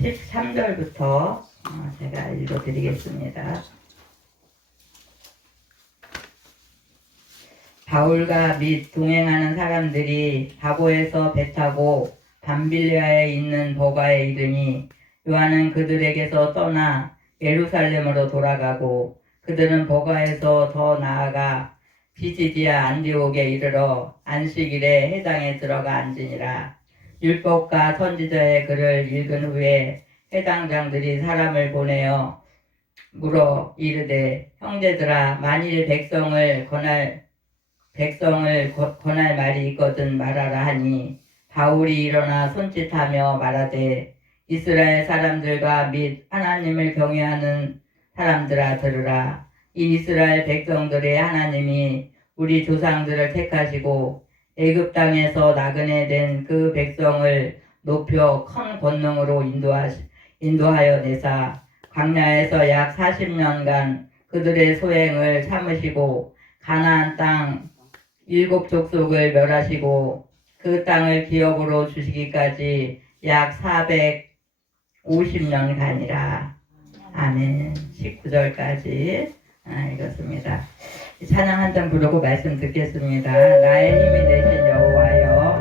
13절부터 제가 읽어드리겠습니다. 바울과 및 동행하는 사람들이 바고에서 배 타고 밤빌리아에 있는 버가에 이르니 요한은 그들에게서 떠나 예루살렘으로 돌아가고 그들은 버가에서 더 나아가 비지디아 안디옥에 이르러 안식일에 회당에 들어가 앉으니라. 율법과 선지자의 글을 읽은 후에 회당장들이 사람을 보내어 물어 이르되 형제들아 만일 백성을 권할 말이 있거든 말하라 하니 바울이 일어나 손짓하며 말하되 이스라엘 사람들과 및 하나님을 경외하는 사람들아 들으라. 이 이스라엘 백성들의 하나님이 우리 조상들을 택하시고 애굽 땅에서 나그네 된 그 백성을 높여 큰 권능으로 인도하여 내사 광야에서 약 40년간 그들의 소행을 참으시고 가나안 땅 7 족속을 멸하시고 그 땅을 기업으로 주시기까지 약 450년간이라. 아멘. 19절까지 읽었습니다. 찬양 한 장 부르고 말씀 듣겠습니다. 나의 힘이 되신 여호와여.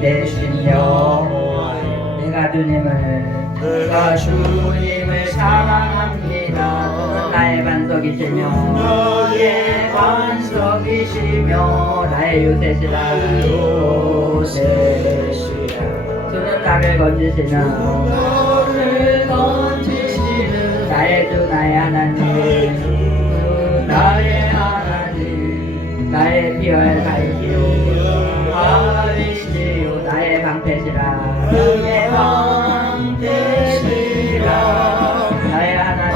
대신 여호와여 내가 주님을 사랑합니다. 나의 반석이시며 나의 요새시라. 주는 나를 건지시는 나의 주 나의 하나님 나의 피할 갈기요 나의 방패시라. 나의 하나님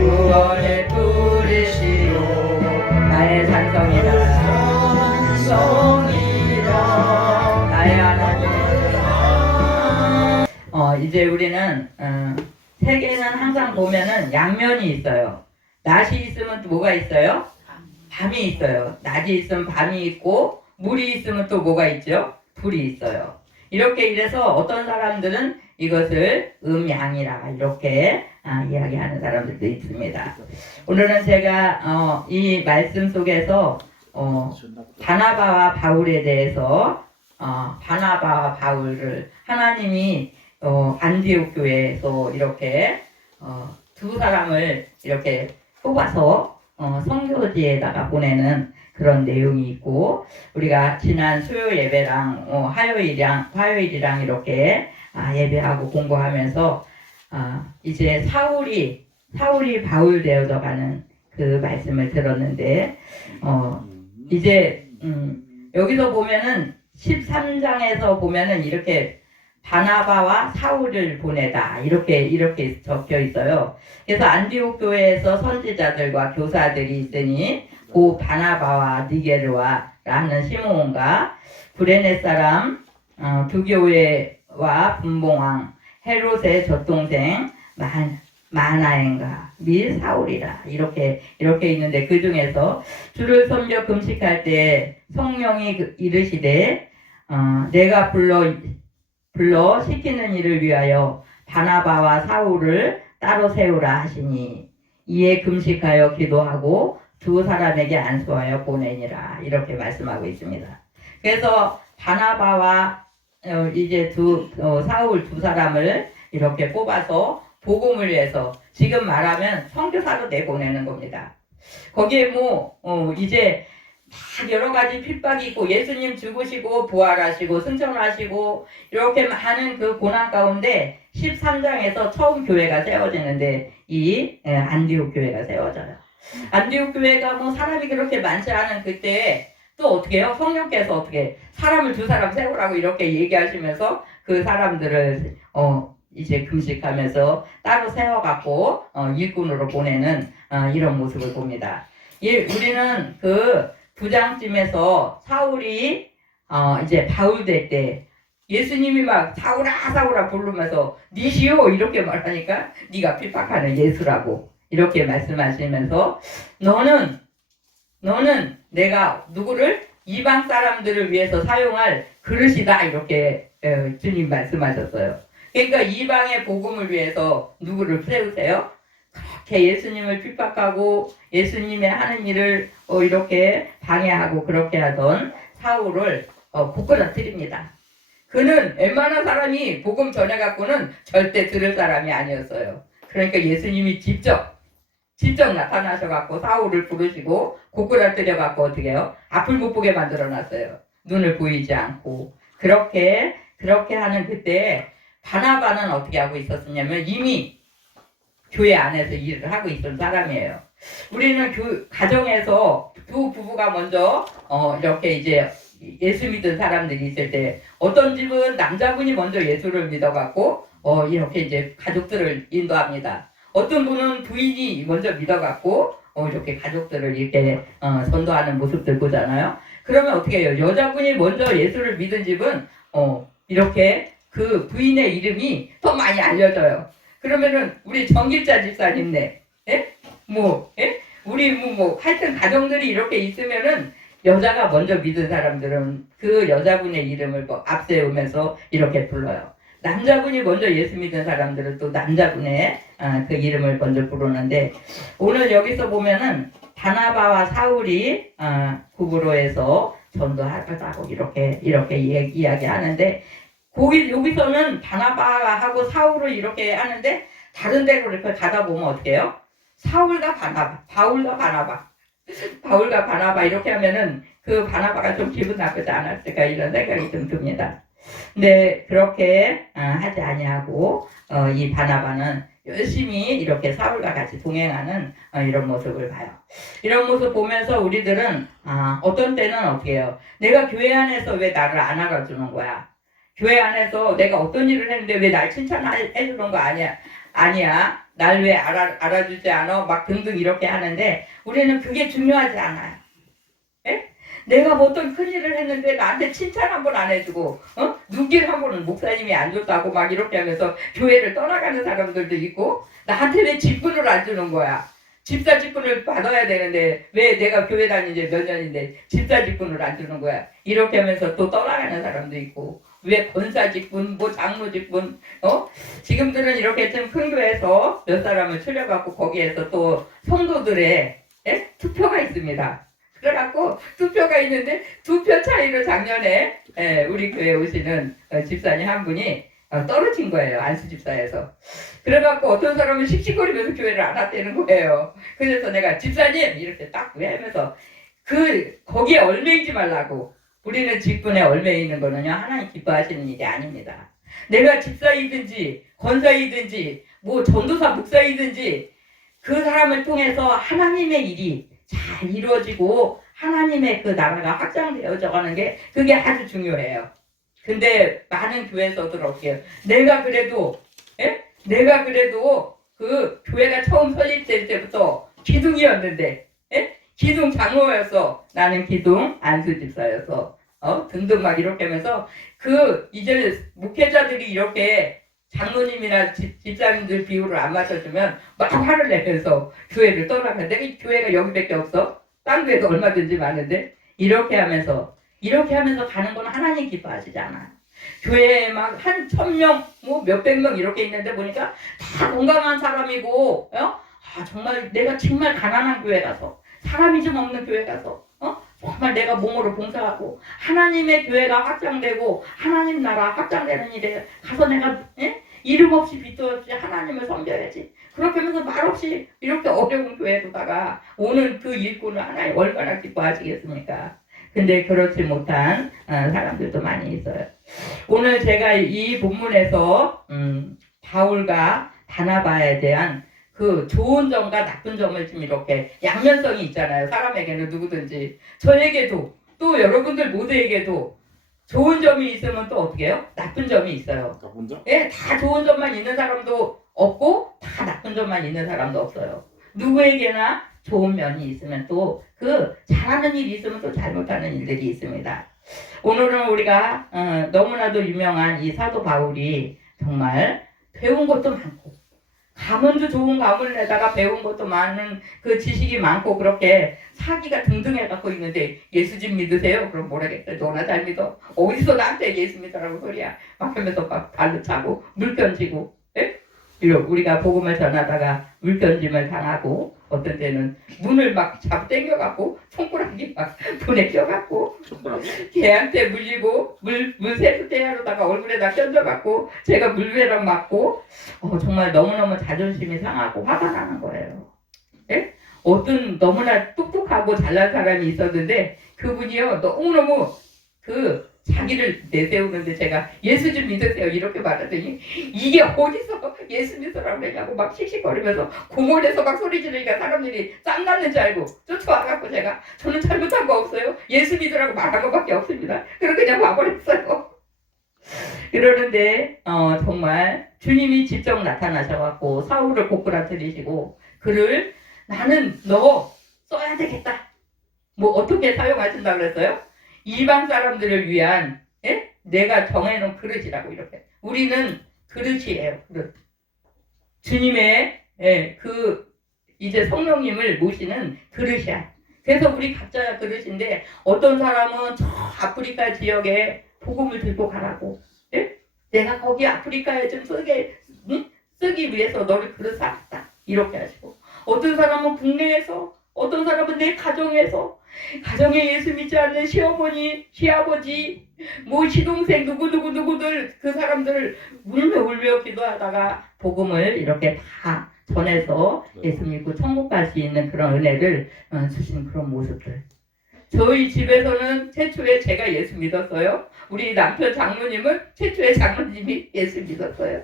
구원의 뿌리시요 나의 산성이라. 나의 하나님. 이제 우리는 세계는 항상 보면은 양면이 있어요. 낮이 있으면 또 뭐가 있어요? 밤이 있어요. 낮이 있으면 밤이 있고 물이 있으면 또 뭐가 있죠? 불이 있어요. 이렇게 이래서 어떤 사람들은 이것을 음양이라 이렇게 이야기하는 사람들도 있습니다. 오늘은 제가 이 말씀 속에서 바나바와 바울에 대해서 바나바와 바울을 하나님이 안디옥 교회에서 이렇게 두 사람을 이렇게 뽑아서 선교지에다가 보내는 그런 내용이 있고, 우리가 지난 수요 예배랑 화요일이랑 이렇게 예배하고 공부하면서 이제 사울이 바울 되어져 가는 그 말씀을 들었는데, 이제 여기서 보면은 13장에서 보면은 이렇게 바나바와 사울을 보내다 이렇게 적혀 있어요. 그래서 안디옥 교회에서 선지자들과 교사들이 있으니 그 바나바와 니게르와라는 시므온과 구레네 사람 두 교회와 분봉왕 헤롯의 젖동생 마나엔가 및 사울이라 이렇게 있는데, 그 중에서 주를 섬겨 금식할 때 성령이 이르시되 내가 불러 시키는 일을 위하여 바나바와 사울을 따로 세우라 하시니 이에 금식하여 기도하고 두 사람에게 안수하여 보내니라 이렇게 말씀하고 있습니다. 그래서 바나바와 이제 사울 두 사람을 이렇게 뽑아서 복음을 위해서 지금 말하면 선교사로 내보내는 겁니다. 거기에 이제 막 여러 가지 핍박이 있고 예수님 죽으시고 부활하시고 승천하시고 이렇게 많은 그 고난 가운데 13장에서 처음 교회가 세워지는데 이 안디옥 교회가 세워져요. 안디옥 교회가 사람이 그렇게 많지 않은 그때에 또 어떻게 해요? 성령께서 어떻게 사람을 두 사람 세우라고 이렇게 얘기하시면서 그 사람들을 이제 금식하면서 따로 세워갖고 일꾼으로 보내는 이런 모습을 봅니다. 우리는 그 9장쯤에서 사울이 이제 바울 될 때 예수님이 막 사울아 사울아 부르면서 니시오 이렇게 말하니까 네가 핍박하는 예수라고 이렇게 말씀하시면서 너는 내가 누구를 이방 사람들을 위해서 사용할 그릇이다 이렇게 주님 말씀하셨어요. 그러니까 이방의 복음을 위해서 누구를 세우세요? 그렇게 예수님을 핍박하고 예수님의 하는 일을 이렇게 방해하고 그렇게 하던 사울을 고꾸라뜨립니다. 그는 웬만한 사람이 복음 전해갖고는 절대 들을 사람이 아니었어요. 그러니까 예수님이 직접 나타나셔갖고 사울을 부르시고 고꾸라뜨려갖고 어떻게 해요? 앞을 못 보게 만들어놨어요. 눈을 보이지 않고 그렇게 하는 그때 바나바는 어떻게 하고 있었냐면 이미 교회 안에서 일을 하고 있던 사람이에요. 우리는 가정에서 두 부부가 먼저 이렇게 이제 예수 믿은 사람들이 있을 때 어떤 집은 남자분이 먼저 예수를 믿어갖고 이렇게 이제 가족들을 인도합니다. 어떤 분은 부인이 먼저 믿어갖고 이렇게 가족들을 이렇게 전도하는 모습들 보잖아요. 그러면 어떻게 해요? 여자분이 먼저 예수를 믿은 집은 이렇게 그 부인의 이름이 더 많이 알려져요. 그러면은 우리 정길자 집사님네, 예? 예? 우리 하여튼 가정들이 이렇게 있으면은 여자가 먼저 믿은 사람들은 그 여자분의 이름을 앞세우면서 이렇게 불러요. 남자분이 먼저 예수 믿은 사람들은 또 남자분의 그 이름을 먼저 부르는데 오늘 여기서 보면은 바나바와 사울이 구부로 해서 전도하자고 이렇게 이야기하는데 여기서는 바나바하고 사울을 이렇게 하는데 다른 데로 이렇게 가다 보면 어떻게 해요? 사울과 바나바, 바울과 바나바 이렇게 하면은 그 바나바가 좀 기분 나쁘지 않았을까 이런 생각이 좀 듭니다. 근데 그렇게 하지 아니하고 이 바나바는 열심히 이렇게 사울과 같이 동행하는 이런 모습을 봐요. 이런 모습 보면서 우리들은 어떤 때는 어떻게 해요? 내가 교회 안에서 왜 나를 안 알아주는 거야? 교회 안에서 내가 어떤 일을 했는데 왜 날 칭찬해 주는 거 아니야? 날 왜 알아주지 않아? 막 등등 이렇게 하는데 우리는 그게 중요하지 않아요. 에? 내가 뭐 어떤 큰 일을 했는데 나한테 칭찬 한 번 안 해주고 눈길 한 번은 목사님이 안 줬다고 막 이렇게 하면서 교회를 떠나가는 사람들도 있고 나한테 왜 직분을 안 주는 거야? 집사 직분을 받아야 되는데 왜 내가 교회 다닌 지 몇 년인데 집사 직분을 안 주는 거야? 이렇게 하면서 또 떠나가는 사람도 있고 왜 권사 직분, 장로 직분, 지금들은 이렇게 좀 큰 교회에서 몇 사람을 추려갖고 거기에서 또 성도들의 투표가 있습니다. 그래갖고 투표가 있는데 2표 차이로 작년에 우리 교회 오시는 집사님 한 분이 떨어진 거예요. 안수 집사에서. 그래갖고 어떤 사람은 씩씩거리면서 교회를 안 왔다는 거예요. 그래서 내가 집사님 이렇게 딱 하면서 거기에 얽매이지 말라고. 우리는 직분에 얽매여 있는 거는요 하나님 기뻐하시는 일이 아닙니다. 내가 집사이든지 권사이든지 전도사 목사이든지 그 사람을 통해서 하나님의 일이 잘 이루어지고 하나님의 그 나라가 확장되어져 가는 게 그게 아주 중요해요. 근데 많은 교회에서들 어떻게 해요? 내가 그래도 그 교회가 처음 설립될 때부터 기둥이었는데 기둥 장로였어. 나는 기둥 안수 집사였어. 등등 막 이렇게 하면서 이제 목회자들이 이렇게 장로님이나 집사님들 비율을 안 맞춰주면 막 화를 내면서 교회를 떠나면 내가 교회가 여기밖에 없어? 딴 교회도 얼마든지 많은데 이렇게 하면서 가는 건 하나님 기뻐하시지 않아요. 교회에 막 1,000명 몇백 명 이렇게 있는데 보니까 다 건강한 사람이고 정말 내가 정말 가난한 교회 가서 사람이 좀 없는 교회 가서 정말 내가 몸으로 봉사하고 하나님의 교회가 확장되고 하나님 나라 확장되는 일에 가서 내가 이름 없이 빚도 없이 하나님을 섬겨야지. 그렇게 하면서 말없이 이렇게 어려운 교회로다가 오는 그 일꾼을 하나님 얼마나 기뻐하시겠습니까? 근데 그렇지 못한 사람들도 많이 있어요. 오늘 제가 이 본문에서 바울과 바나바에 대한 그 좋은 점과 나쁜 점을 좀 이렇게 양면성이 있잖아요. 사람에게는 누구든지 저에게도 또 여러분들 모두에게도 좋은 점이 있으면 또 어떻게 해요? 나쁜 점이 있어요. 나쁜 점? 예, 다 좋은 점만 있는 사람도 없고 다 나쁜 점만 있는 사람도 없어요. 누구에게나 좋은 면이 있으면 또 그 잘하는 일이 있으면 또 잘못하는 일들이 있습니다. 오늘은 우리가 너무나도 유명한 이 사도 바울이 정말 배운 것도 많고 가문도 좋은 가문에다가 배운 것도 많은 그 지식이 많고 그렇게 사기가 등등해 갖고 있는데 예수 좀 믿으세요? 그럼 모르겠어요. 너나 잘 믿어. 어디서 나한테 예수 믿으라고 소리야. 막 하면서 막 발로 차고 물 던지고 우리가 복음을 전하다가 물던짐을 당하고 어떤 때는 문을 막 잡당겨갖고 손가락이 막 문에 껴갖고 개한테 물리고 물세수대야로다가 얼굴에다 껴져갖고 제가 물배랑 맞고 정말 너무너무 자존심이 상하고 화가 나는 거예요. 예? 어떤 너무나 똑똑하고 잘난 사람이 있었는데 그분이요 너무너무 자기를 내세우는데 제가 예수 좀 믿으세요 이렇게 말하더니 이게 어디서 예수 믿으라고 그러냐고 막 씩씩거리면서 공원에서 막 소리 지르니까 사람들이 짱났는 줄 알고 쫓아와갖고 제가 저는 잘못한 거 없어요 예수 믿으라고 말한 것밖에 없습니다 그래서 그냥 와버렸어요. 그러는데 정말 주님이 직접 나타나셔갖고 사울을 고꾸라뜨리시고 그를 나는 너 써야 되겠다 뭐 어떻게 사용하신다 그랬어요? 일반 사람들을 위한 내가 정해놓은 그릇이라고 이렇게 우리는 그릇이에요. 그릇. 주님의 이제 성령님을 모시는 그릇이야. 그래서 우리 각자가 그릇인데 어떤 사람은 저 아프리카 지역에 복음을 들고 가라고 내가 거기 아프리카에 좀 쓰기 위해서 너를 그릇 삼았다 이렇게 하시고 어떤 사람은 국내에서 어떤 사람은 내 가정에서 가정에 예수 믿지 않는 시어머니, 시아버지, 뭐 시동생 누구들 그 사람들을 울며 기도하다가 복음을 이렇게 다 전해서 예수 믿고 천국 갈 수 있는 그런 은혜를 주신 그런 모습들. 저희 집에서는 최초에 제가 예수 믿었어요. 우리 남편 장로님은 최초에 장로님이 예수 믿었어요.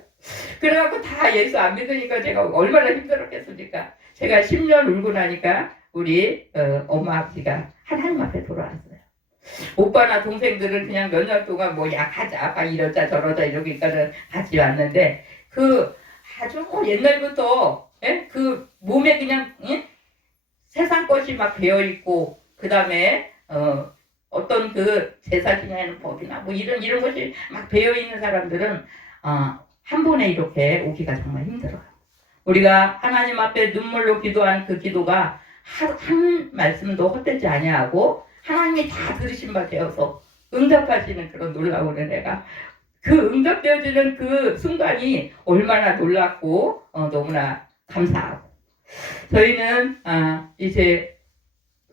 그래갖고 다 예수 안 믿으니까 제가 얼마나 힘들었겠습니까? 제가 10년 울고 나니까 우리 엄마 아버지가 하나님 앞에 돌아왔어요. 오빠나 동생들은 그냥 몇 년 동안 뭐 약하자 막 이러자 저러자 이러니까는 같이 왔는데 아주 옛날부터 그 몸에 그냥 세상 것이 막 배어 있고 그 다음에 어떤 그 제사 지내는 법이나 뭐 이런 것이 막 배어 있는 사람들은 한 번에 이렇게 오기가 정말 힘들어요. 우리가 하나님 앞에 눈물로 기도한 그 기도가 한 말씀도 헛되지 아니하고 하나님이 다 들으신 바 되어서 응답하시는 그런 놀라운 은혜가 그 응답되어지는 그 순간이 얼마나 놀랍고 너무나 감사하고 저희는 이제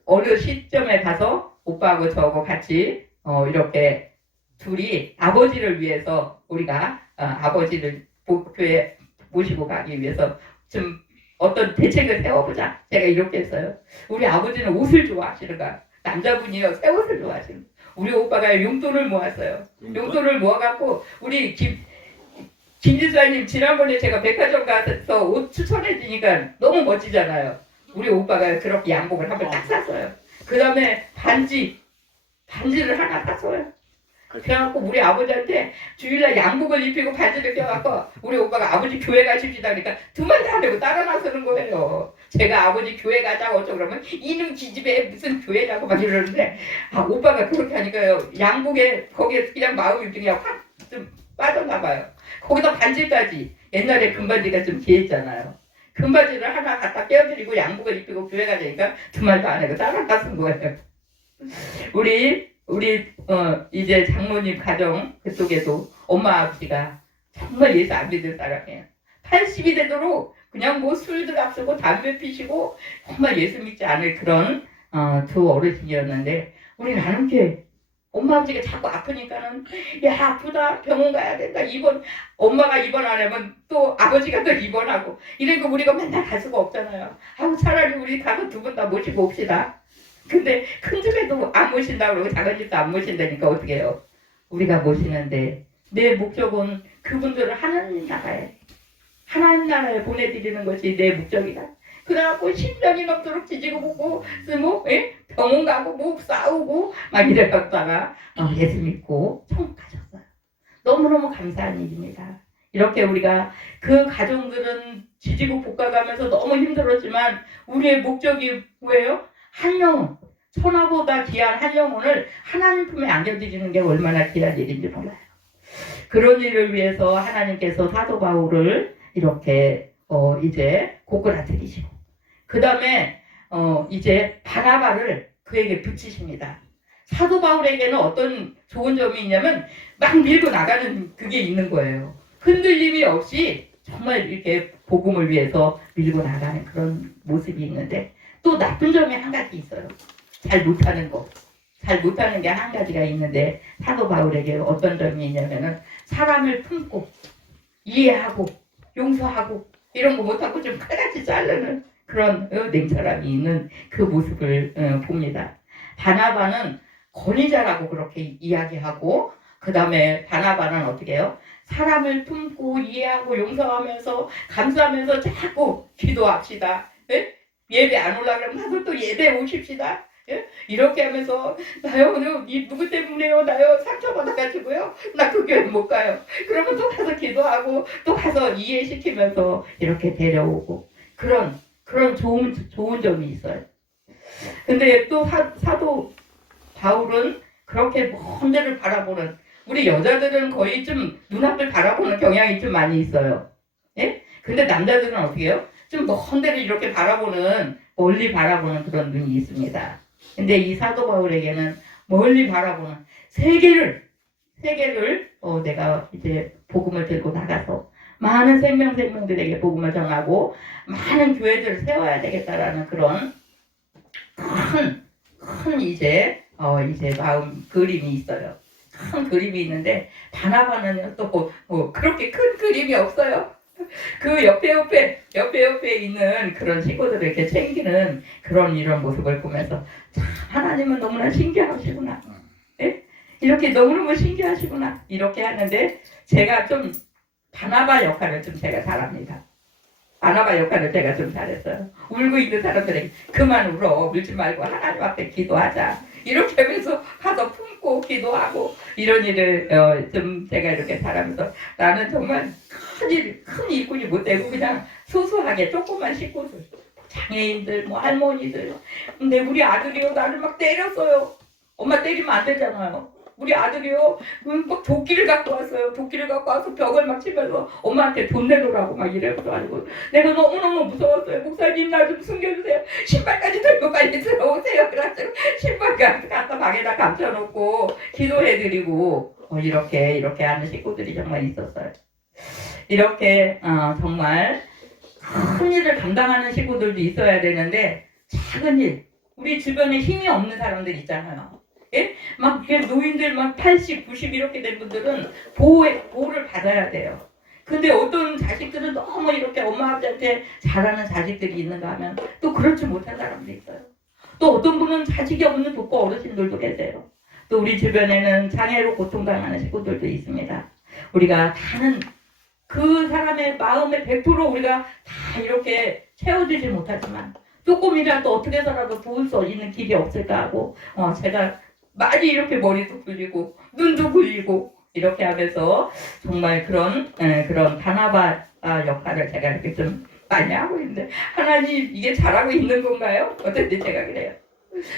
어느 시점에 가서 오빠하고 저하고 같이 이렇게 둘이 아버지를 위해서 우리가 아버지를 교회 모시고 가기 위해서 좀 어떤 대책을 세워보자. 제가 이렇게 했어요. 우리 아버지는 옷을 좋아하시는가? 남자분이요. 새 옷을 좋아하시는. 우리 오빠가 용돈을 모았어요. 용돈을 모아갖고 우리 김지수님 지난번에 제가 백화점 가서 옷 추천해 주니까 너무 멋지잖아요. 우리 오빠가 그렇게 양복을 한 번 딱 샀어요. 그 다음에 반지를 하나 샀어요. 그래갖고 우리 아버지한테 주일날 양복을 입히고 반지를 껴갖고 우리 오빠가 아버지 교회 가십시다 그러니까 두 마디 안 하고 따라 나서는 거예요. 제가 아버지 교회 가자고 어쩌고 그러면 이놈 기집애 무슨 교회냐고 막 이러는데 오빠가 그렇게 하니까요. 양복에 거기에 그냥 마음이 그냥 확 좀 빠졌나 봐요. 거기다 반지까지 옛날에 금반지가 좀 귀했잖아요. 금반지를 하나 갖다 껴드리고 양복을 입히고 교회 가자니까 두 마디도 안 하고 따라 나선 거예요. 우리 이제 장모님 가정 그쪽에도 엄마 아버지가 정말 예수 안 믿을 사람이에요. 80이 되도록 그냥 뭐 술도 앞서고 담배 피시고 정말 예수 믿지 않을 그런 두 어르신이었는데 우리 나눔교회 엄마 아버지가 자꾸 아프니까는 야 아프다 병원 가야 된다 입원 엄마가 입원 안 하면 또 아버지가 또 입원하고 이러니까 우리가 맨날 갈 수가 없잖아요. 차라리 우리 가서 두 분 다 모시고 옵시다. 근데 큰 집에도 안 모신다고 그러고 작은 집도 안 모신다니까 어떻게 해요? 우리가 모시는데 내 목적은 그분들을 하나님 나라에 보내드리는 것이 내 목적이다. 그래갖고 심장이 넘도록 지지고 보고 뭐 병원 가고 뭐 싸우고 막 이래갔다가 예수 믿고 천국 가셨어요. 너무너무 감사한 일입니다. 이렇게 우리가 그 가정들은 지지고 볶아가면서 너무 힘들었지만 우리의 목적이 뭐예요? 한 영혼, 천하보다 귀한 한 영혼을 하나님 품에 안겨드리는 게 얼마나 귀한 일인지 몰라요. 그런 일을 위해서 하나님께서 사도 바울을 이렇게 이제 고꾸라뜨리시고 그 다음에 이제 바나바를 그에게 붙이십니다. 사도 바울에게는 어떤 좋은 점이 있냐면 막 밀고 나가는 그게 있는 거예요. 흔들림이 없이 정말 이렇게 복음을 위해서 밀고 나가는 그런 모습이 있는데 또 나쁜 점이 한 가지 있어요. 잘 못하는 거. 잘 못하는 게 한 가지가 있는데 사도 바울에게 어떤 점이 있냐면은 사람을 품고 이해하고 용서하고 이런 거 못하고 좀 칼같이 자르는 그런 냉철함이 있는 그 모습을 봅니다. 바나바는 권위자라고 그렇게 이야기하고 그 다음에 바나바는 어떻게 해요? 사람을 품고 이해하고 용서하면서 감사하면서 자꾸 기도합시다. 예? 예배 안 올라가면 가서 또 예배 오십시다. 예? 이렇게 하면서 나요 누구 때문에요? 나요 상처받아가지고요 나 그 교회 못 가요. 그러면 또 가서 기도하고 또 가서 이해시키면서 이렇게 데려오고 그런 좋은 점이 있어요. 근데 또 사도 바울은 그렇게 먼 데를 바라보는 우리 여자들은 거의 좀 눈앞을 바라보는 경향이 좀 많이 있어요. 예? 근데 남자들은 어떻게 해요? 좀 먼 데를 이렇게 바라보는 멀리 바라보는 그런 눈이 있습니다. 근데 이 사도 바울에게는 멀리 바라보는 세계를 내가 이제 복음을 들고 나가서 많은 생명들에게 복음을 전하고 많은 교회들을 세워야 되겠다라는 그런 큰 이제 마음 그림이 있어요. 큰 그림이 있는데 바나바는 또 그렇게 큰 그림이 없어요. 그 옆에 있는 그런 식구들을 이렇게 챙기는 이런 모습을 보면서 참 하나님은 너무나 신기하시구나. 네? 이렇게 너무너무 신기하시구나. 이렇게 하는데 제가 좀 바나바 역할을 좀 제가 잘합니다. 바나바 역할을 제가 좀 잘했어요. 울고 있는 사람들에게 그만 울어. 울지 말고 하나님 앞에 기도하자. 이렇게 하면서 가서 품고 기도하고 이런 일을 좀 제가 이렇게 잘하면서 나는 정말 큰 일꾼이 못되고 그냥 소소하게 조그만 식구들 장애인들 뭐 할머니들 근데 우리 아들이요 나를 막 때렸어요. 엄마 때리면 안 되잖아요. 우리 아들이요 막 도끼를 갖고 왔어요. 도끼를 갖고 와서 벽을 막 치면서 엄마한테 돈 내놓으라고 막 이래가지고 내가 너무너무 무서웠어요. 목사님 나 좀 숨겨주세요. 신발까지 들고 빨리 들어오세요. 그래가지고 신발까지 갖다 방에다 감춰놓고 기도해드리고 이렇게 하는 식구들이 정말 있었어요. 이렇게 정말 큰 일을 감당하는 식구들도 있어야 되는데 작은 일 우리 주변에 힘이 없는 사람들 있잖아요. 예? 막 노인들 막 80, 90 이렇게 된 분들은 보호를 받아야 돼요. 근데 어떤 자식들은 너무 이렇게 엄마 아버지한테 잘하는 자식들이 있는가 하면 또 그렇지 못한 사람도 있어요. 또 어떤 분은 자식이 없는 독거 어르신들도 계세요. 또 우리 주변에는 장애로 고통당하는 식구들도 있습니다. 우리가 다는 그 사람의 마음에 100% 우리가 다 이렇게 채워주지 못하지만 조금이라도 어떻게 해서라도 도울 수 있는 길이 없을까 하고 제가 많이 이렇게 머리도 굴리고 눈도 굴리고 이렇게 하면서 정말 그런 바나바 역할을 제가 이렇게 좀 많이 하고 있는데 하나님 이게 잘하고 있는 건가요? 어쨌든 제가 그래요.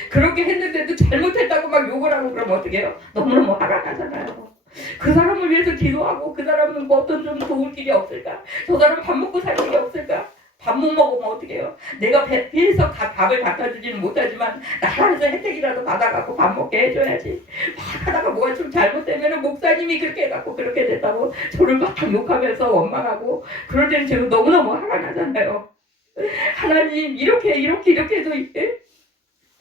그렇게 했는데도 잘못했다고 막 욕을 하고 그러면 어떡해요? 너무너무 화가 나잖아요. 그 사람을 위해서 기도하고 그 사람은 뭐 어떤 좀 도울 길이 없을까? 저 사람 밥 먹고 살 길이 없을까? 밥 못 먹으면 어떻게 해요? 내가 배에서 밥을 갖다 주지는 못하지만 나라에서 혜택이라도 받아갖고 밥 먹게 해줘야지. 막 하다가 뭐가 좀 잘못되면 목사님이 그렇게 해갖고 그렇게 됐다고 저를 막 욕하면서 원망하고 그럴 때는 제가 너무너무 화가 나잖아요. 하나님 이렇게 해도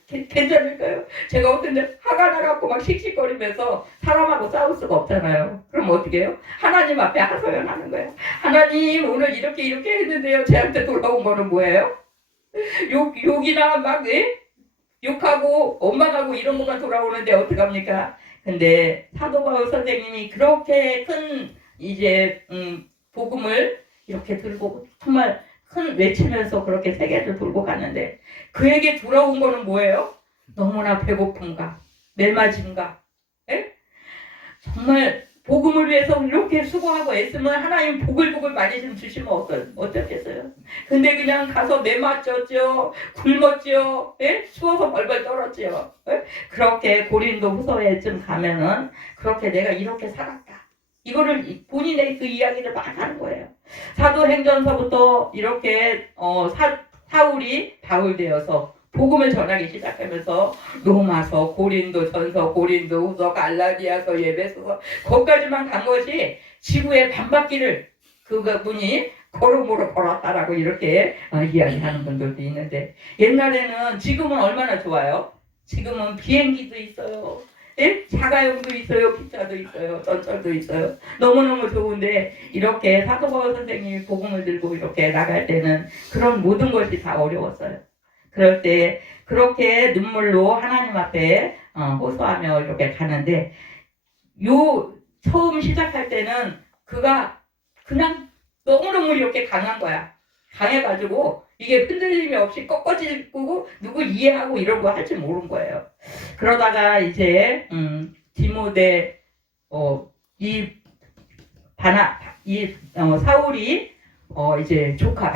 괜찮을까요? 제가 어떤 데 화가 나갖고 막 씩씩거리면서 사람하고 싸울 수가 없잖아요. 그럼 어떻게 해요? 하나님 앞에 하소연하는 거예요. 하나님 오늘 이렇게 했는데요. 쟤한테 돌아온 거는 뭐예요? 욕이나 막 욕하고 원망하고 이런 거가 돌아오는데 어떡합니까? 근데 사도 바울 선생님이 그렇게 큰 이제 복음을 이렇게 들고 정말 큰 외치면서 그렇게 세계를 돌고 갔는데 그에게 돌아온 거는 뭐예요? 너무나 배고픔과 메마짐과 예? 정말 복음을 위해서 이렇게 수고하고 애쓰면 하나님 복을 많이 좀 주시면 어떻겠어요? 근데 그냥 가서 메맞췄죠, 굶었죠, 예? 추워서 벌벌 떨었죠. 예? 그렇게 고린도 후서에 좀 가면은 그렇게 내가 이렇게 살았다. 이거를 본인의 그 이야기를 막 하는 거예요. 사도행전서부터 이렇게 사울이 바울 되어서 복음을 전하기 시작하면서 로마서, 고린도 전서, 고린도 후서, 갈라디아서, 예배서서 거기까지만 간 것이 지구의 반바퀴를 그분이 걸음으로 걸었다라고 이렇게 이야기하는 분들도 있는데 옛날에는 지금은 얼마나 좋아요? 지금은 비행기도 있어요. 예? 자가용도 있어요. 기차도 있어요. 전철도 있어요. 너무너무 좋은데 이렇게 사도 바울 선생님이 복음을 들고 이렇게 나갈 때는 그런 모든 것이 다 어려웠어요. 그럴 때 그렇게 눈물로 하나님 앞에 호소하며 이렇게 가는데 요 처음 시작할 때는 그가 그냥 너무너무 이렇게 강한 거야. 강해가지고 이게 흔들림이 없이 꺾어지고 누구 이해하고 이런 거 할 줄 모르는 거예요. 그러다가 이제 디모데 사울이 이제 조카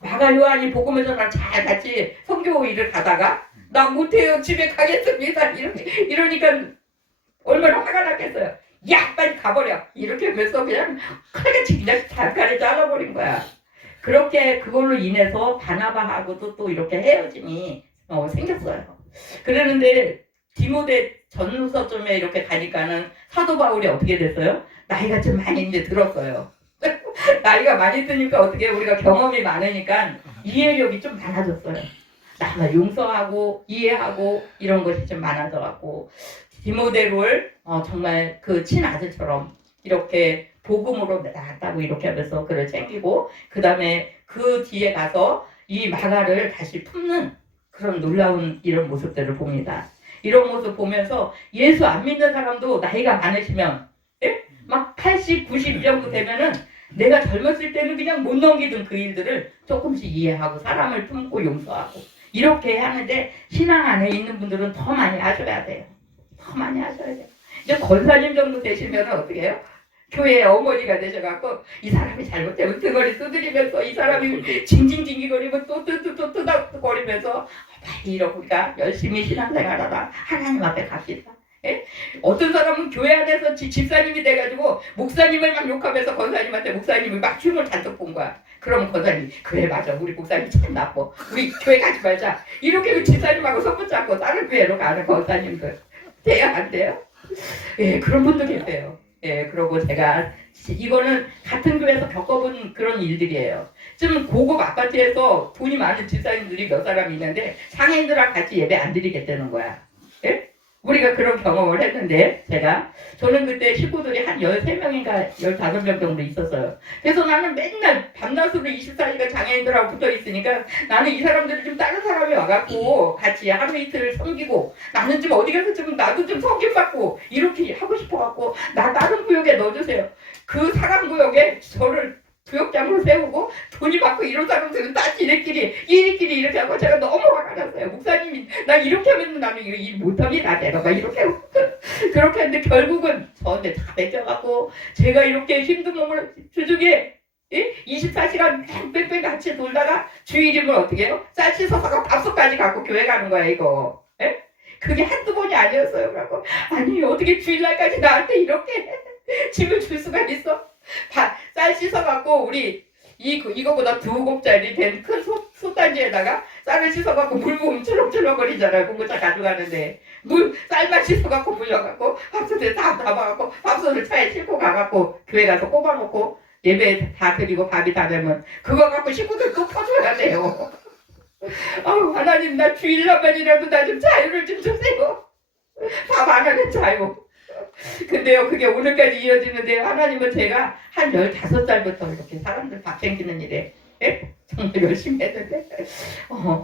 마가요한이 복음의 전을 잘 같이 선교 일을 가다가 나 못해요 집에 가겠습니다 이러니까 얼마나 화가 났겠어요. 야 빨리 가버려 이렇게 하면서 그냥 칼같이 그냥 달칼에 잘라버린 거야. 그렇게 그걸로 인해서 바나바하고도 또 이렇게 헤어짐이 생겼어요. 그러는데 디모데 전후서쯤에 이렇게 가니까는 사도 바울이 어떻게 됐어요? 나이가 좀 많이 이제 들었어요. 나이가 많이 드니까 어떻게 우리가 경험이 많으니까 이해력이 좀 많아졌어요. 나만 용서하고 이해하고 이런 것이 좀 많아져갖고 디모데를 정말 그 친아들처럼 이렇게 복음으로 나았다고 이렇게 하면서 그를 챙기고 그 다음에 그 뒤에 가서 이 마가를 다시 품는 그런 놀라운 이런 모습들을 봅니다. 이런 모습 보면서 예수 안 믿는 사람도 나이가 많으시면 예? 막 80, 90 정도 되면은 내가 젊었을 때는 그냥 못 넘기던 그 일들을 조금씩 이해하고 사람을 품고 용서하고 이렇게 하는데 신앙 안에 있는 분들은 더 많이 하셔야 돼요. 더 많이 하셔야 돼요. 이제 권사님 정도 되시면 어떻게 해요? 교회의 어머니가 되셔갖고 이 사람이 잘못되면 등어리 두드리면서 이 사람이 징징징기거리면 또 뜨뜨뜨뜨거리면서 빨리 이러니까 열심히 신앙생활하다 하나님 앞에 갑시다. 예? 어떤 사람은 교회 안에서 집사님이 돼가지고 목사님을 막 욕하면서 권사님한테 목사님이 막 흉을 잔뜩 본 거야. 그러면 권사님이 그래 맞아 우리 목사님 참 나빠 우리 교회 가지 말자 이렇게 그 집사님하고 손붙잡고 다른 교회로 가는 권사님들 돼요 안 돼요? 예 그런 분도 계세요. 예 그러고 제가 이거는 같은 교회에서 겪어본 그런 일들이에요. 좀 고급 아파트에서 돈이 많은 집사님들이 몇 사람이 있는데 상인들랑 같이 예배 안 드리겠다는 거야. 예? 우리가 그런 경험을 했는데 저는 그때 식구들이 한 13명인가 15명 정도 있었어요. 그래서 나는 맨날 밤낮으로 24시간 장애인들하고 붙어 있으니까 나는 이 사람들이 좀 다른 사람이 와갖고 같이 하루 이틀 섬기고 나는 좀 어디 가서 좀 나도 좀 섬김받고 이렇게 하고 싶어갖고 나 다른 구역에 넣어주세요. 그 사람 구역에 저를 구역장으로 세우고 돈이 받고 이런 사람들은 다 이렇게 이렇게 하고 제가 너무 화가 났어요. 목사님이 나 이렇게 하면 나는 이거 일 못합니다. 내가 막 이렇게 하고 그렇게 했는데 결국은 저한테 다 뺏겨갖고 제가 이렇게 힘든 몸을 주중에 24시간 뺑뺑 같이 돌다가 주일이면 어떻게 해요? 쌀 씻어서 밥솥까지 갖고 교회 가는 거야 이거. 에? 그게 한두 번이 아니었어요. 그래갖고 아니 어떻게 주일날까지 나한테 이렇게 짐을 줄 수가 있어? 쌀 씻어갖고 우리 이거보다 2곱짜리 된 큰 솥단지에다가 쌀을 씻어갖고 물 부으면 출렁출렁거리잖아요. 공구차 가져가는데 쌀만 씻어갖고 물려갖고 밥솥에 다 담아갖고 밥솥을 차에 싣고 가갖고 교회 가서 꼽아놓고 예배 다 드리고 밥이 다 되면 그거 갖고 식구들 또 퍼줘야 돼요. 아우 하나님 나 주일날만이라도 나 좀 자유를 좀 주세요. 밥 안 하는 자유. 근데요 그게 오늘까지 이어지는데요. 하나님은 제가 한 15살부터 이렇게 사람들 밥 챙기는 일에 정말 열심히 했는데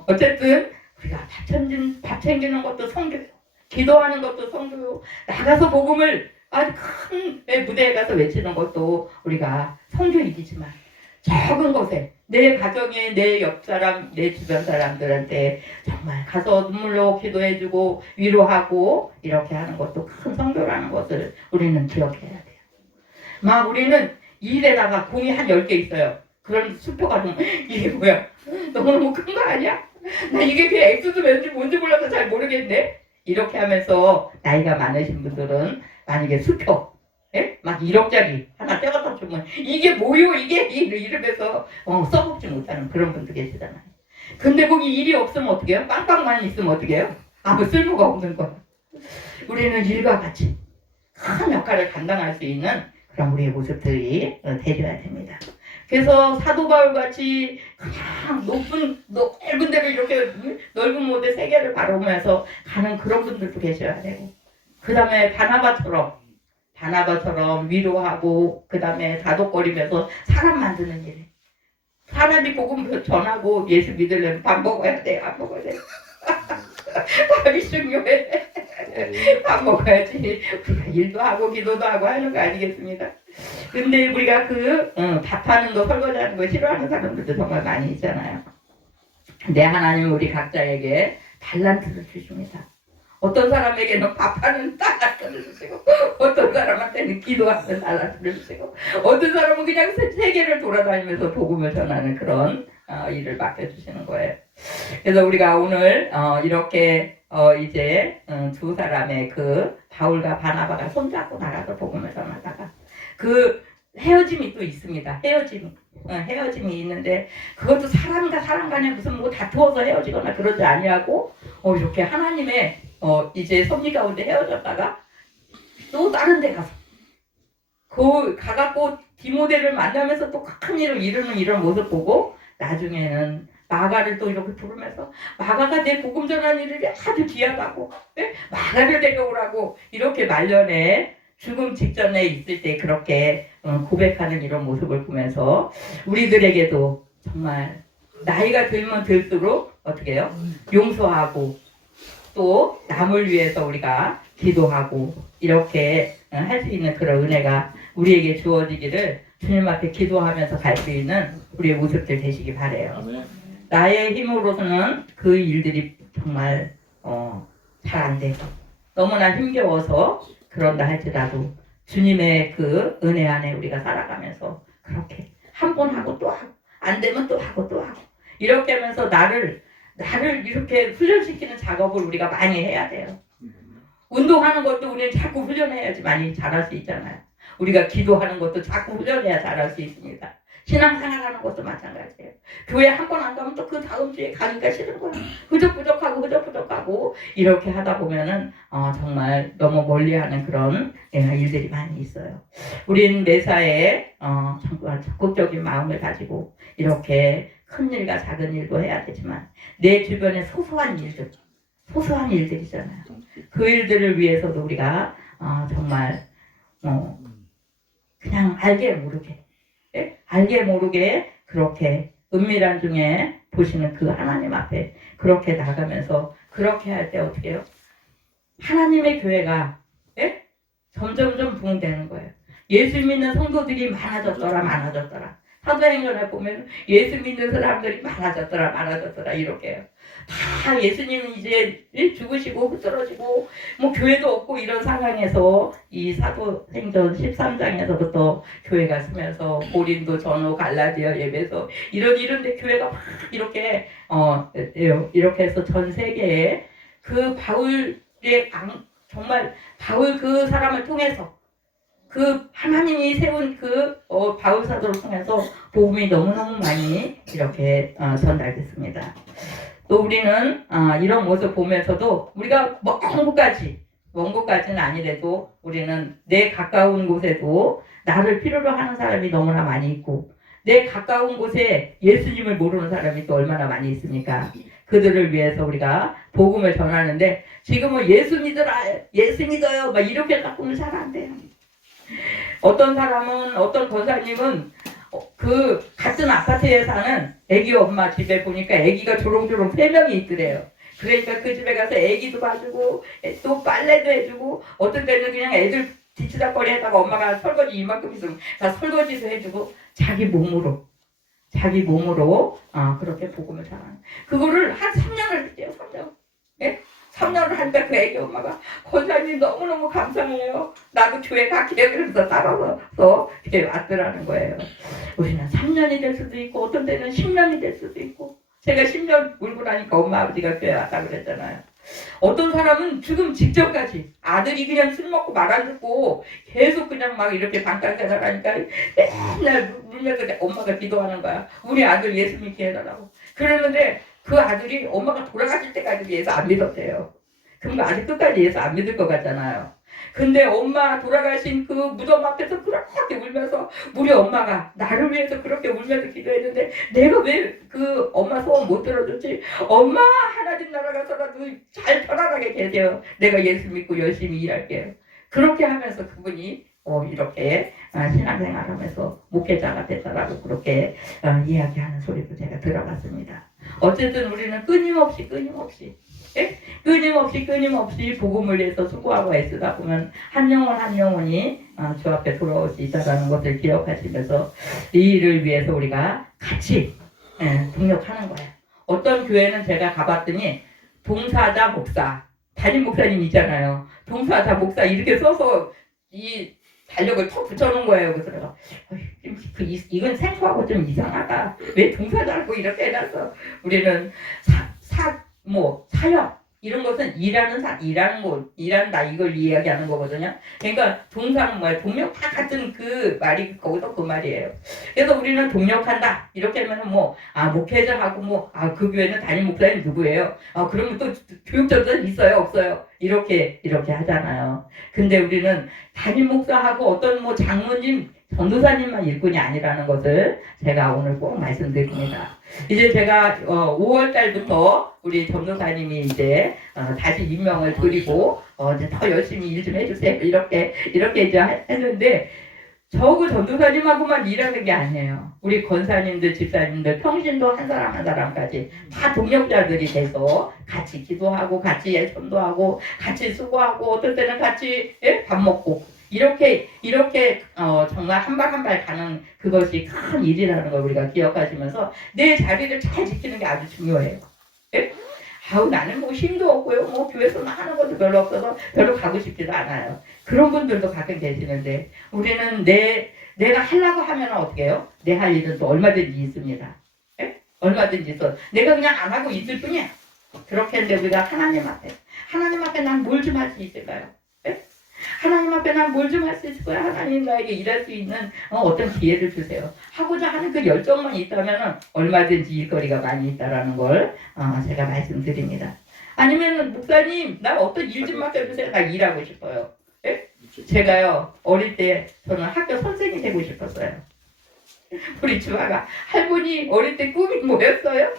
어쨌든 우리가 밥 챙기는 것도 성교요 기도하는 것도 성교요 나가서 복음을 아주 큰 무대에 가서 외치는 것도 우리가 성교일이지만 적은 것에 내 가정에 내 옆 사람, 내 주변 사람들한테 정말 가서 눈물로 기도해주고 위로하고 이렇게 하는 것도 큰 성교라는 것을 우리는 기억해야 돼요. 막 우리는 일에다가 공이 한 10개 있어요. 그런 수표가 좀 이게 뭐야? 너무너무 큰 거 아니야? 나 이게 그냥 엑스도 왠지 뭔지 몰라서 잘 모르겠네. 이렇게 하면서 나이가 많으신 분들은 만약에 수표 막 1억짜리 하나 떼갖다 주면 이게 뭐요 이게 이러면서 써먹지 못하는 그런 분도 계시잖아요. 근데 거기 일이 없으면 어떻게 해요? 빵빵만 있으면 어떻게 해요? 아무 쓸모가 없는 거야. 우리는 일과 같이 큰 역할을 감당할 수 있는 그런 우리의 모습들이 되어야 됩니다. 그래서 사도 바울 같이 그냥 넓은 데를 이렇게 넓은 무대 세계를 바라보면서 가는 그런 분들도 계셔야 되고, 그 다음에 바나바처럼 위로하고, 그 다음에 다독거리면서 사람 만드는 일. 사람이 복음 전하고 예수 믿으려면 밥 먹어야 돼. 안 먹어야 돼. 밥이 중요해. 밥 먹어야지. 우리가 일도 하고 기도도 하고 하는 거 아니겠습니까? 근데 우리가 밥하는 거, 설거지하는 거 싫어하는 사람들도 정말 많이 있잖아요. 근데 하나님 우리 각자에게 달란트를 주십니다. 어떤 사람에게는 밥하는 달란트를 주시고, 어떤 사람한테는 기도하는 달란트를 주시고, 어떤 사람은 그냥 세계를 돌아다니면서 복음을 전하는 그런 일을 맡겨주시는 거예요. 그래서 우리가 오늘 이렇게 이제 두 사람의 그 바울과 바나바가 손잡고 나가서 복음을 전하다가 그 헤어짐이 또 있습니다. 헤어짐이 있는데 그것도 사람과 사람 간에 무슨 뭐 다투어서 헤어지거나 그러지 아니하고 이렇게 하나님의 이제 섭리 가운데 헤어졌다가 또 다른 데 가서 가갖고 디모데를 만나면서 또 큰 일을 이루는 이런 모습 보고 나중에는 마가를 또 이렇게 부르면서 마가가 내 복음 전하는 일이 아주 귀하다고 마가를 데려오라고 이렇게 말년에 죽음 직전에 있을 때 그렇게 고백하는 이런 모습을 보면서 우리들에게도 정말 나이가 들면 들수록 어떻게 해요? 용서하고 또 남을 위해서 우리가 기도하고 이렇게 할 수 있는 그런 은혜가 우리에게 주어지기를 주님 앞에 기도하면서 갈 수 있는 우리의 모습들 되시기 바라요. 나의 힘으로서는 그 일들이 정말 잘 안 되고 너무나 힘겨워서 그런다 할지라도 주님의 그 은혜 안에 우리가 살아가면서 그렇게 한 번 하고 또 하고 안 되면 또 하고 또 하고 이렇게 하면서 나를 이렇게 훈련시키는 작업을 우리가 많이 해야 돼요. 운동하는 것도 우리는 자꾸 훈련해야지 많이 잘할 수 있잖아요. 우리가 기도하는 것도 자꾸 훈련해야 잘할 수 있습니다. 신앙생활하는 것도 마찬가지예요. 교회 한 번 안 가면 또 그 다음 주에 가기가 싫은 거야. 흐적흐적하고 이렇게 하다 보면은 정말 너무 멀리하는 그런 일들이 많이 있어요. 우린 매사에 정말 적극적인 마음을 가지고 이렇게 큰 일과 작은 일도 해야 되지만 내 주변의 소소한 일들이잖아요. 그 일들을 위해서도 우리가 정말 그냥 알게 모르게 그렇게 은밀한 중에 보시는 그 하나님 앞에 그렇게 나가면서 그렇게 할 때 어떻게 해요? 하나님의 교회가 점점점 부흥되는 거예요. 예수 믿는 성도들이 많아졌더라. 사도행전에 보면 예수 믿는 사람들이 많아졌더라 이렇게 해요. 다 예수님이 이제 죽으시고 흐트러지고 뭐 교회도 없고 이런 상황에서 이 사도행전 13장에서부터 교회가 쓰면서 고린도, 전후, 갈라디아, 에베소 이런데 교회가 막 이렇게 이렇게 해서 전 세계에 그 바울의 정말 바울 그 사람을 통해서 그 하나님이 세운 그 바울 사도를 통해서 복음이 너무너무 많이 이렇게 전달됐습니다. 또 우리는 이런 모습 보면서도 우리가 먼 곳까지는 아니래도 우리는 내 가까운 곳에도 나를 필요로 하는 사람이 너무나 많이 있고 내 가까운 곳에 예수님을 모르는 사람이 또 얼마나 많이 있습니까? 그들을 위해서 우리가 복음을 전하는데 지금은 예수 믿어요 막 이렇게 갖고는 잘 안 돼요. 어떤 권사님은 그 같은 아파트에 사는 애기 엄마 집에 보니까 애기가 조롱조롱 3명이 있더래요. 그러니까 그 집에 가서 애기도 봐주고 또 빨래도 해주고 어떤 때는 그냥 애들 뒤치다거리 하다가 엄마가 설거지 이만큼 있으면 다 설거지도 해주고 자기 몸으로 자기 몸으로 그렇게 복음을 전하는. 그거를 한 3년을 했대요. 3년. 예? 3년을 하니까 그 애기 엄마가 권사님 너무너무 감사해요. 나도 교회 갈게요. 그래서 따라서 이렇게 왔더라는 거예요. 우리는 3년이 될 수도 있고 어떤 때는 10년이 될 수도 있고 제가 10년 울고 나니까 엄마 아버지가 교회 왔다 그랬잖아요. 어떤 사람은 죽음 직전까지 아들이 그냥 술 먹고 말 안 듣고 계속 그냥 막 이렇게 방탕생활 하니까 맨날 울면서 엄마가 기도하는 거야. 우리 아들 예수 믿게 해달라고. 그러는데 그 아들이 엄마가 돌아가실 때까지 예수 안 믿었대요. 그럼 아직 끝까지 예수 안 믿을 것 같잖아요. 근데 엄마 돌아가신 그 무덤 앞에서 그렇게 울면서 우리 엄마가 나를 위해서 그렇게 울면서 기도했는데 내가 왜 그 엄마 소원 못 들어줬지? 엄마 하나님 나라 가서라도 잘 편안하게 계세요. 내가 예수 믿고 열심히 일할게요. 그렇게 하면서 그분이 이렇게 신앙생활하면서 목회자가 됐다라고 그렇게 이야기하는 소리도 제가 들어봤습니다. 어쨌든 우리는 끊임없이 복음을 위해서 수고하고 애쓰다 보면 한 영혼이 주 앞에 돌아올 수 있다는 것을 기억하시면서 이 일을 위해서 우리가 같이 동력하는 거예요. 어떤 교회는 제가 가봤더니 동사자 목사, 담임 목사님 있잖아요. 동사자 목사 이렇게 써서 이 달력을 턱 붙여놓은 거예요. 그래서 내가 이건 생소하고 좀 이상하다. 왜 동사자라고 이렇게 해놨어? 우리는 사역 이런 것은 일한다 이걸 이야기하는 거거든요. 그러니까 동사는 뭐야? 동력 다 같은 그 말이 거기서 그 말이에요. 그래서 우리는 동력한다 이렇게 하면은 목회자하고 그 교회는 담임 목사님 누구예요? 그러면 또 교육자들 있어요 없어요? 이렇게 하잖아요. 근데 우리는 담임 목사하고 어떤 장로님 전도사님만 일꾼이 아니라는 것을 제가 오늘 꼭 말씀드립니다. 이제 제가 5월 달부터 우리 전도사님이 이제 다시 임명을 드리고 이제 더 열심히 일 좀 해주세요. 이렇게 이제 했는데 저그 전도사님하고만 일하는 게 아니에요. 우리 권사님들, 집사님들, 평신도 한 사람까지 다 동력자들이 돼서 같이 기도하고 같이 전도하고 같이 수고하고 어떨 때는 같이 밥 먹고 이렇게 정말 한 발 한 발 가는 그것이 큰 일이라는 걸 우리가 기억하시면서 내 자리를 잘 지키는 게 아주 중요해요. 예? 나는 힘도 없고요. 교회에서 하는 것도 별로 없어서 별로 가고 싶지도 않아요. 그런 분들도 가끔 계시는데 우리는 내가 하려고 하면 어떻게 해요? 내 할 일은 또 얼마든지 있습니다. 예? 얼마든지 있어. 내가 그냥 안 하고 있을 뿐이야. 그렇게 했는데 우리가 하나님 앞에 난 뭘 좀 할 수 있을까요? 예? 하나님 앞에 난 뭘 좀 할 수 있을 거야. 하나님 나에게 일할 수 있는 어떤 기회를 주세요. 하고자 하는 그 열정만 있다면 얼마든지 일거리가 많이 있다라는 걸 제가 말씀드립니다. 아니면 목사님 나 어떤 일 좀 맡겨주세요. 나 일하고 싶어요. 예? 제가요 어릴 때 저는 학교 선생님이 되고 싶었어요. 우리 주아가 할머니 어릴 때 꿈이 뭐였어요?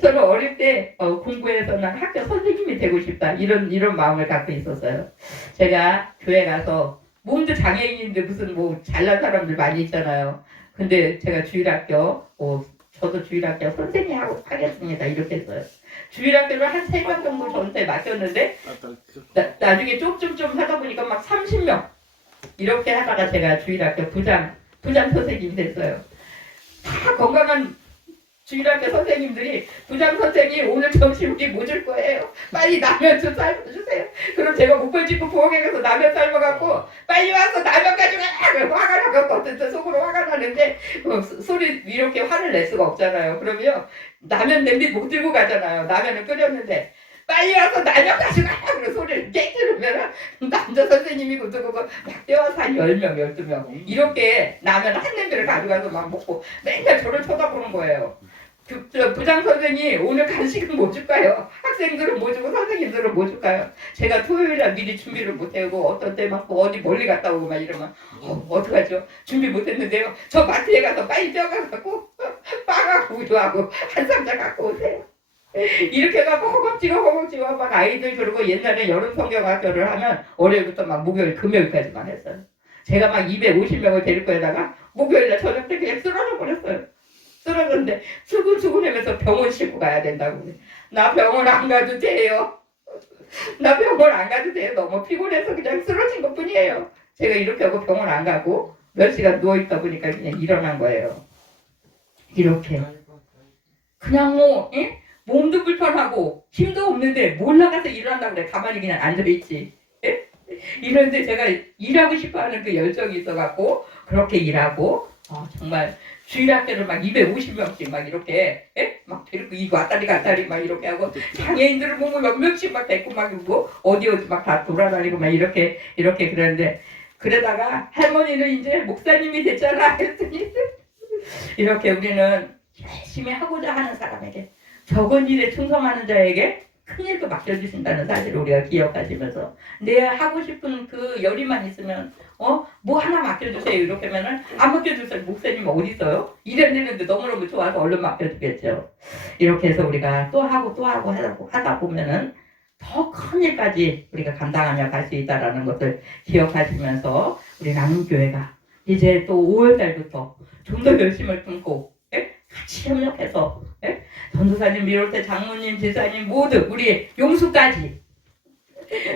저는 어릴 때 공부해서 난 학교 선생님이 되고 싶다 이런 마음을 갖고 있었어요. 제가 교회 가서 몸도 장애인인데 무슨 잘난 사람들 많이 있잖아요. 근데 제가 주일학교 저도 주일학교 선생님 하겠습니다 이렇게 했어요. 주일학교를 한 3명 정도 저한테 맡겼는데 나중에 좀 하다 보니까 막 30명 이렇게 하다가 제가 주일학교 부장 선생님이 됐어요. 다 건강한 주일학교 선생님들이 부장 선생님 오늘 점심 우리 뭐 줄 거예요? 빨리 라면 좀 삶아주세요. 그럼 제가 목걸 짚고 부엌에 가서 라면 삶아갖고 빨리 와서 라면 가져가! 화가 나갖고 어쨌든 속으로 화가 나는데 소리 이렇게 화를 낼 수가 없잖아요. 그러면 라면 냄비 못 들고 가잖아요. 라면을 끓였는데 빨리 와서 라면 가져가! 그런 소리를 깨 들으면 남자 선생님이고 누구고 막 뛰어와서 한 10명, 12명 이렇게 라면 한 냄비를 가져가서 막 먹고 맨날 저를 쳐다보는 거예요. 부장 선생님 오늘 간식은 뭐 줄까요? 학생들은 뭐 주고 선생님들은 뭐 줄까요? 제가 토요일날 미리 준비를 못하고 어떤 때 막 어디 멀리 갔다 오고 막 이러면 어떡하죠? 준비 못했는데요. 저 마트에 가서 빨리 뛰어가갖고 빵하고 우유하고 한 상자 갖고 오세요. 이렇게 해갖고 허겁지겁 막 아이들 그러고 옛날에 여름 성경학교를 하면 월요일부터 막 목요일 금요일까지만 했어요. 제가 막 250명을 데리고 에다가 목요일날 저녁 때 그냥 쓰러져 버렸어요. 쓰러졌는데 수근수근하면서 병원 싣고 가야 된다고. 나 병원 안 가도 돼요. 나 병원 안 가도 돼요. 너무 피곤해서 그냥 쓰러진 것 뿐이에요. 제가 이렇게 하고 병원 안 가고 몇 시간 누워있다 보니까 그냥 일어난 거예요. 이렇게 그냥 뭐 몸도 불편하고 힘도 없는데 뭘 나가서 일을 한다고 그래. 가만히 그냥 앉아있지. 예? 이런데 제가 일하고 싶어하는 그 열정이 있어갖고 그렇게 일하고 정말 주일학교를 막 250명씩 막 이렇게 막 데리고 이거 왔다리 갔다리 막 이렇게 하고 장애인들을 보면 몇 명씩 막 데리고 막 뭐 어디 막 다 돌아다니고 막 이렇게 그러는데 그러다가 할머니는 이제 목사님이 됐잖아 했더니 이렇게 우리는 열심히 하고자 하는 사람에게 적은 일에 충성하는 자에게 큰 일도 맡겨주신다는 사실을 우리가 기억하시면서 내 하고 싶은 그 열의만 있으면 뭐 하나 맡겨주세요 이렇게 하면은 안 맡겨주세요. 목사님 어디 있어요? 일했는데 너무너무 좋아서 얼른 맡겨주겠죠. 이렇게 해서 우리가 또 하고 하다 보면은 더 큰 일까지 우리가 감당하며 갈 수 있다라는 것을 기억하시면서 우리 나눔교회가 이제 또 5월달부터 좀 더 열심을 품고 같이 협력해서 전도사님 비롯해 장모님, 지사님 모두 우리 용수까지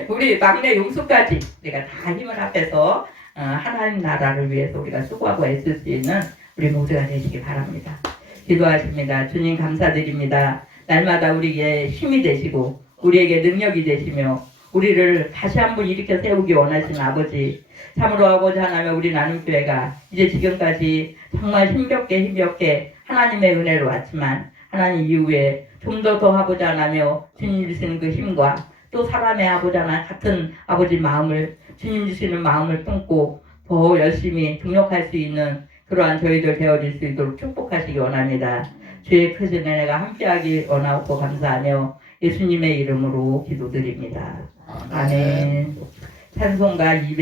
우리 막내 용수까지 우리가 다 힘을 합해서 하나님 나라를 위해서 우리가 수고하고 애쓸 수 있는 우리 모두가 되시기 바랍니다. 기도하십니다. 주님 감사드립니다. 날마다 우리에게 힘이 되시고 우리에게 능력이 되시며 우리를 다시 한번 일으켜 세우기 원하시는 아버지 참으로 아버지 하나님 우리 나눔교회가 이제 지금까지 정말 힘겹게 하나님의 은혜로 왔지만 하나님 이후에 좀 더 하고자 하며 주님 주시는 그 힘과 또 사람의 아버지 하나 같은 아버지 마음을 주님 주시는 마음을 품고 더 열심히 등록할 수 있는 그러한 저희들 되어질 수 있도록 축복하시기 원합니다. 주의 크신 은혜가 함께하기 원하고 감사하며 예수님의 이름으로 기도드립니다. 아멘. 찬송가 200